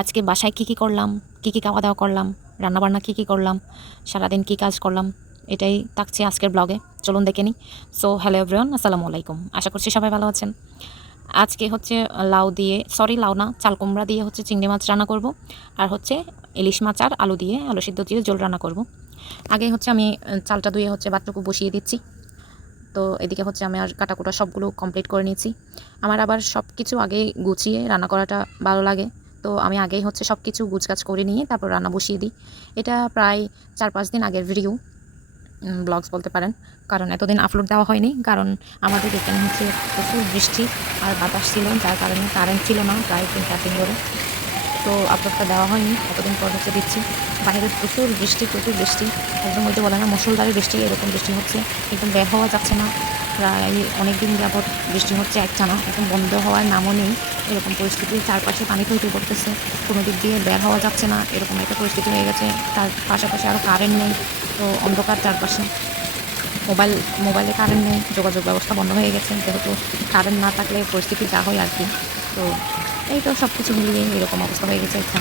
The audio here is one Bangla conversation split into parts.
আজকে বাসায় কী কী করলাম? কী কী খাওয়া দাওয়া করলাম? রান্নাবান্না কী কী করলাম? সারাদিন কী কাজ করলাম? এটাই থাকছে আজকের ব্লগে চলুন দেখে নিই। সো হ্যালো এভরিওয়ান আসসালামু আলাইকুম। আশা করছি সবাই ভালো আছেন। আজকে হচ্ছে লাউ দিয়ে সরি লাউ না, চাল কুমড়া দিয়ে হচ্ছে চিংড়ি মাছ রান্না করব। আর হচ্ছে ইলিশ মাছ আর আলু দিয়ে আলু সিদ্ধ দিয়ে জল রান্না করব। আগে হচ্ছে আমি চালটা ধুয়ে হচ্ছে বাটটুকু বসিয়ে দিচ্ছি। তো এদিকে হচ্ছে আমি আর কাটাকুটা সবগুলো কমপ্লিট করে নিয়েছি। আমার আবার সব কিছু আগে গুছিয়ে রান্না করাটা ভালো লাগে। তো আমি আগেই হচ্ছে সব কিছু গুছগাছ করে নিয়ে তারপর রান্না বসিয়ে দিই। এটা প্রায় চার পাঁচ দিন আগের ভিডিও ব্লগস বলতে পারেন। কারণ এতদিন আপলোড দেওয়া হয়নি, কারণ আমাদের এখানে হচ্ছে প্রচুর বৃষ্টি আর বাতাস ছিল, যার কারণে কারেন্ট ছিল না প্রায় তিন চার দিন ধরে। তো আপলোডটা দেওয়া হয়নি, এতদিন পর হচ্ছে দিচ্ছি। বাইরে প্রচুর বৃষ্টি প্রচুর বৃষ্টি। একদম ওইটা বলে না মুসলধারে বৃষ্টি, এরকম বৃষ্টি হচ্ছে। একদম বের হওয়া যাচ্ছে না। প্রায় অনেক দিন যাবৎ বৃষ্টি হচ্ছে একটানা এখন বন্ধ হওয়ার নামও নেই। এরকম পরিস্থিতি, চারপাশে পানি তৈরি করতেছে কোনো দিক দিয়ে বের হওয়া যাচ্ছে না, এরকম একটা পরিস্থিতি হয়ে গেছে। তার পাশাপাশি আরও কারেন্ট নেই, তো অন্ধকার চারপাশে। মোবাইল, মোবাইলে কারেন্ট নেই, যোগাযোগ ব্যবস্থা বন্ধ হয়ে গেছে, যেহেতু কারেন্ট না থাকলে পরিস্থিতি যা হয় আর কি। তো এই তো সব কিছু মিলিয়ে এরকম অবস্থা হয়ে গেছে একটা।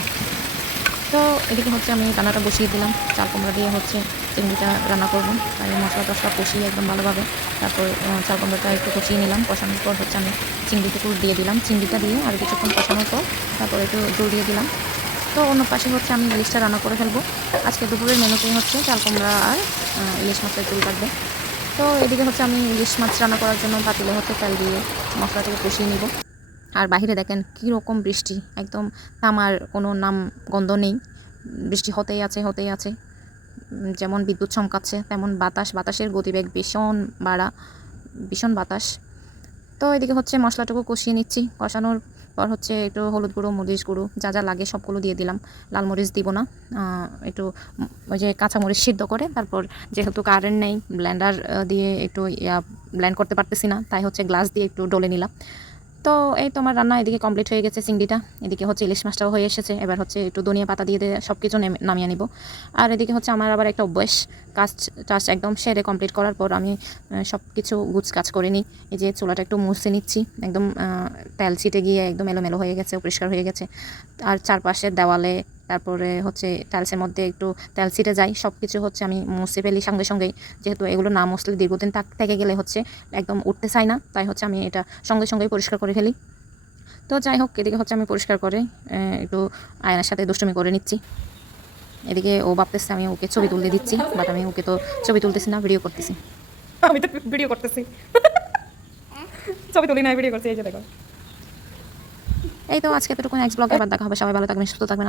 তো এদিকে হচ্ছে আমি রান্নাটা বসিয়ে দিলাম, চাল কুমড়া দিয়ে হচ্ছে চিংড়িটা রান্না করব এই মশলা টশলা কষিয়ে একদম ভালোভাবে তারপর আহ, চাল কুমড়োটা একটু কষিয়ে নিলাম কষানোর পর হচ্ছে আমি চিংড়িটুকু দিয়ে দিলাম চিংড়িটা দিয়ে আর কিছুক্ষণ কষানোর পর তারপর একটু জল দিয়ে দিলাম। তো অন্য পাশে হচ্ছে আমি ইলিশটা রান্না করে ফেলব। আজকে দুপুরের মেনুতেই হচ্ছে চাল কুমড়া আর ইলিশ মাছের ঝোল থাকবে। তো এদিকে হচ্ছে আমি ইলিশ মাছ রান্না করার জন্য পাতিলে হচ্ছে তেল দিয়ে মশলাটাকে কষিয়ে নিব। আর বাইরে দেখেন কী রকম বৃষ্টি একদম তামার কোনো নাম গন্ধ নেই। বৃষ্টি হতেই আছে হতেই আছে। যেমন বিদ্যুৎ চমকাচ্ছে, তেমন বাতাস, বাতাসের গতিবেগ ভীষণ বাড়া, ভীষণ বাতাস। তো এদিকে হচ্ছে মশলাটুকু কষিয়ে নিচ্ছি। কষানোর পর হচ্ছে একটু হলুদ গুঁড়ো, মরিচ গুঁড়ো, যা যা লাগে সবগুলো দিয়ে দিলাম। লাল মরিচ দিব না একটু ওই যে কাঁচা মরিচ সিদ্ধ করে, তারপর যেহেতু কারেন্ট নেই ব্ল্যান্ডার দিয়ে একটু ইয়া ব্লেন্ড করতে পারতেছি না, তাই হচ্ছে গ্লাস দিয়ে একটু ডলে নিলাম। তো এই তোমার রান্না এদিকে কমপ্লিট হয়ে গেছে চিংড়িটা। এদিকে হচ্ছে ইলিশ মাছটাও হয়ে এসেছে। এবার হচ্ছে একটু দুনিয়া পাতা দিয়ে দিয়ে সব কিছু নেমে- নামিয়ে নিব। আর এদিকে হচ্ছে আমার আবার একটা অভ্যেস। কাজ টাজ একদম সেরে কমপ্লিট করার পর আমি সব কিছু গুছ কাজ করে নিই। এই যে চুলাটা একটু মুছে নিচ্ছি। একদম তেল ছিটে গিয়ে একদম এলোমেলো হয়ে গেছে, পরিষ্কার হয়ে গেছে। আর চারপাশের দেওয়ালে তারপরে হচ্ছে টাইলসের মধ্যে একটু তেল ছিটে যায় সব কিছু হচ্ছে আমি মুছে ফেলি সঙ্গে সঙ্গেই। যেহেতু এগুলো না মুছলে দীর্ঘদিন তাক থেকে গেলে হচ্ছে একদম উঠতে চায় না তাই হচ্ছে আমি এটা সঙ্গে সঙ্গেই পরিষ্কার করে ফেলি। তো যাই হোক এদিকে হচ্ছে আমি পরিষ্কার করে একটু আয়নার সাথে দুষ্টুমি করে নিচ্ছি। এদিকে ও ভাবতেছে আমি ওকে ছবি তুলতে দিচ্ছি বাট আমি ওকে তো ছবি তুলতেছি না ভিডিও করতেছি। আমি তো ভিডিও করতেছি। ছবি তুলি না ভিডিও করছি এই যে দেখো। এই তো আজকে এতটুকু নেক্সট ব্লগে আবার দেখা হবে সবাই ভালো থাকবেন সুস্থ থাকবেন